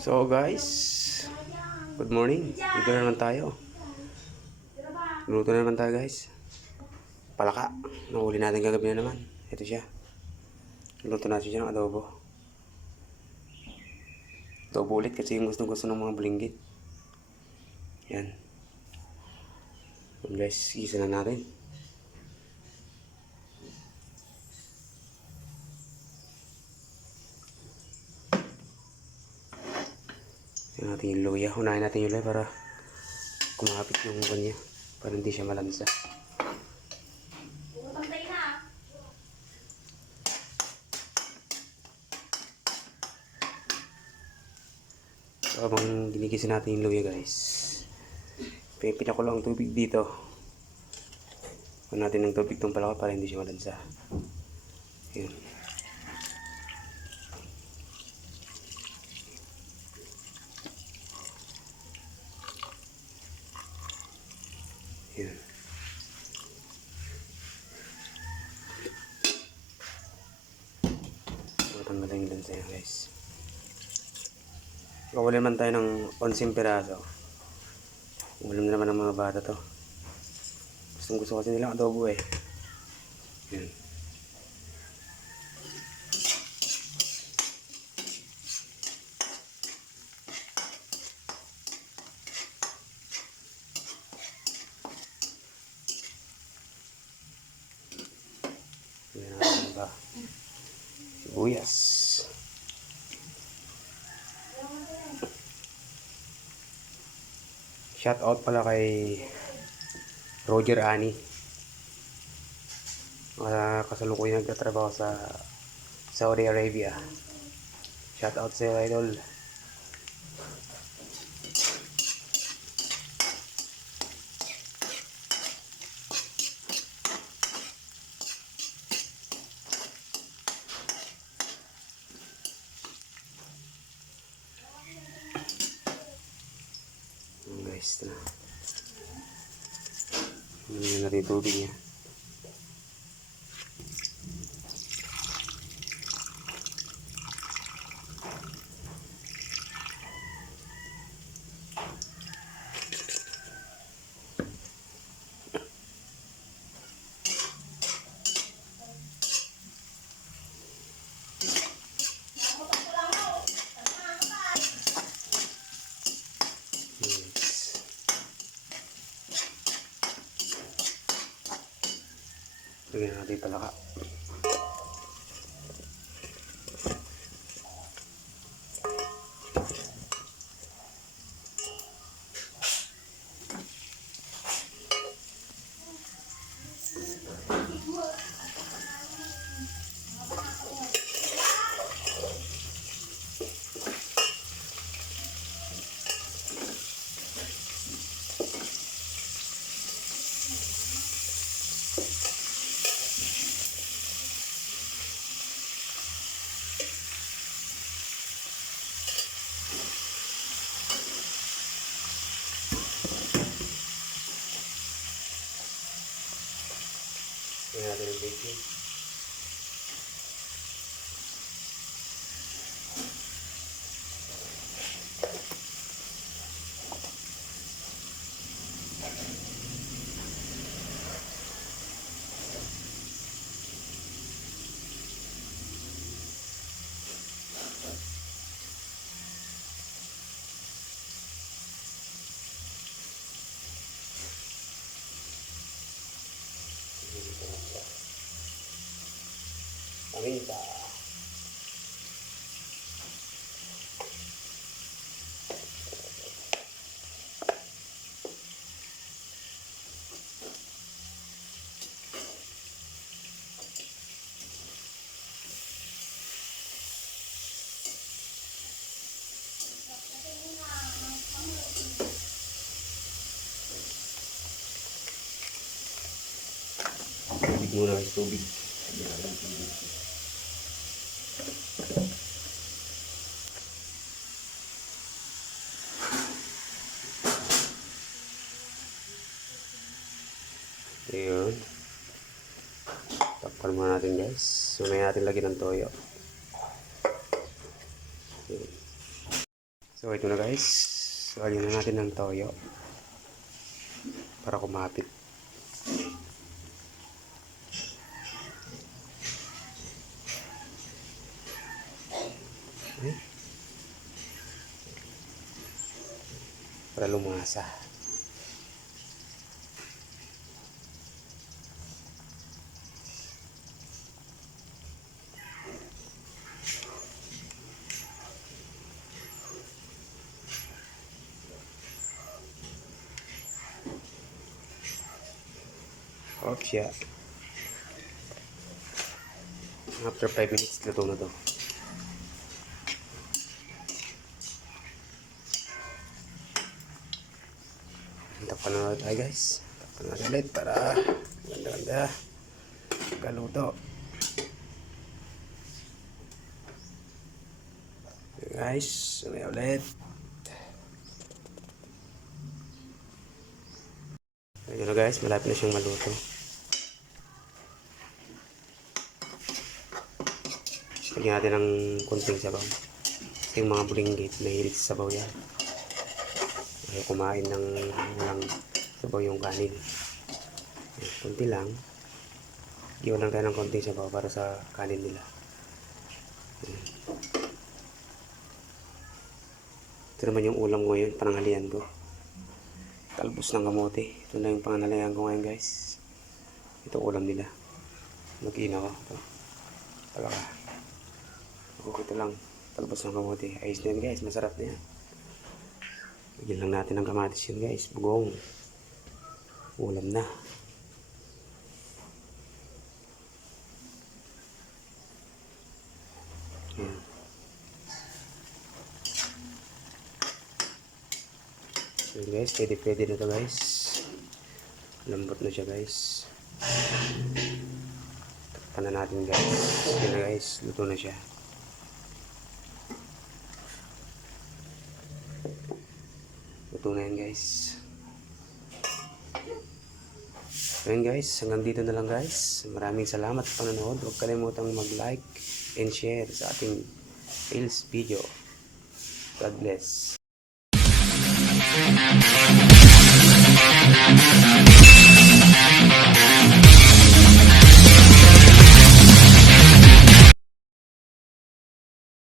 So guys, good morning. Dito na naman tayo. Luto na naman tayo guys. Palaka. Nahuli natin kagabi na naman. Ito siya. Luto natin siya ng adobo. Adobo ulit kasi yung gusto ng mga bulinggit. Yan. So guys, isa na natin. Yan natin yung luya. Unahin natin yung luya para kumapit yung kanya. Para hindi siya malansa. So habang ginigisin natin yung luya guys, pipita ko lang ang tubig dito. Huwag natin ng tubig itong palaka para hindi siya malansa. Yun. Yun. Tanggalin yung lansa yan guys. Kawali naman tayo ng 11 piraso. Ulam na naman ng mga bata to. Gusto kasi nilang adobo eh. Yun. Yan natin ba? Sibuyas. Shout out pala kay Roger Ani. Kasalukuyan nagtatrabaho sa Saudi Arabia. Shout out sa idol. Guys, ito na. Ano natin yung tubig niya. Lagyan natin yung palaka. Lagyan natin yung baking. Paminta. Tubig muna kasi tubig. Ayun. Takpan muna natin guys. Mamaya natin lagyan ng toyo. Ayun. So ito na guys. Lagyan na natin ng toyo para kumapit. Okay. Para lumasa. Off siya. After 5 minutes, luto na to. Takpan na ulit tayo guys. Takpan na ulit para ganda-ganda kaluto. Okay guys, sumay ulit. Ayun na guys, malapit na siyang maluto. Lagyan natin ng kunting sabaw. Kasi yung mga bulinggit, mahilig sa sabaw yan. Ayaw kumain ng walang sabaw yung kanin. Kunti lang. Iwan lang tayo ng konting sabaw para sa kanin nila. Ito naman yung ulam ko ngayon, pananghalian ko. Talbos ng kamote. Ito na yung panganalayan ko ngayon guys. Ito ulam nila. Mag-ina ko. Ito. Palaka. Okay, ito lang. Talbos ng kamote. Ayos na yan guys. Masarap na yan. Lagyan lang natin ng kamatis yun guys. Bugong. Ulam na. Yan. So guys, pwede na to guys. Lambot na siya guys. Takpan na natin guys. Yan na guys, luto na siya. Luto na yan guys. So yun guys, hanggang dito na lang guys. Maraming salamat sa panonood. Huwag kalimutang mag-like and share sa ating Reels video. God bless.